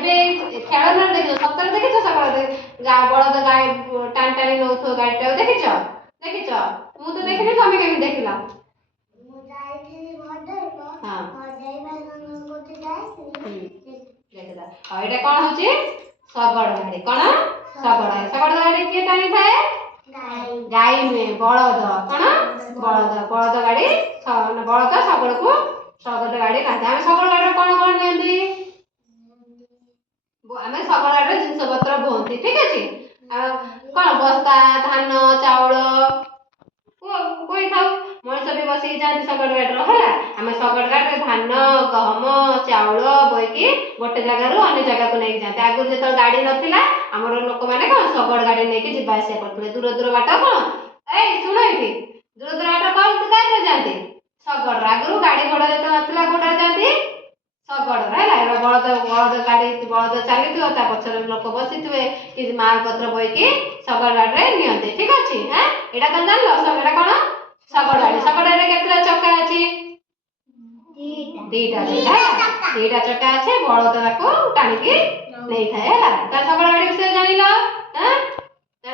केबे खेलना देखियो सतर देखियो सकाळ बड़द गाय टाण टाणी नौथो गाड़ीटा देखियो देखियो मु तो देखिनी तमे केमि देखिला मु जाईथि भडई को भडई भाई गंगा कोते जाईथि देखला आ एटा कोन होची शगड़ गाड़ी कोन शगड़ गाड़ी के टाणी थाए गाय में बलद कोन बलद गाड़ी बलद शगड़ को शगड़ गाड़ी ना हम शगड़ गाड़ी कोन नेंदी आमे शगड़ गाड़ी जिंस पत्र बोंती ठीक अछि कोन बस्ता धान चावल कोई थाउ मनुष्य भी बसी जाती शगड़ गाड़ी रहला आमे शगड़ गाड़ी धान गहम चावल बोइकी गोटे जगह रु अन्य जगह को नहीं जाते आगु जेत गाड़ी नथिला हमर लोक माने कोन शगड़ गाड़ी लेके जिबा आसे करथले दूर दूर बाट कोन ए सुनो इठी दूर दूर बाट कोन तू काहे जाती शगड़ आगु गाड़ी घोड़ा जेत नथिला घोड़ा जाती शगड़ रहला बळद गाड़ी बळद चलीथो ता पछर लोक बसिथवे कि माल पत्र बोइकी शगड़ गाड़ी रे नियंते ठीक अछि हैं एटा त जानलो शगड़ कोन शगड़ गाड़ी केतला चक्का अछि दीटा चक्का अछि बळद ताको टाणी की नहीं थाए हला ता शगड़ गाड़ी विषय जानिलो हैं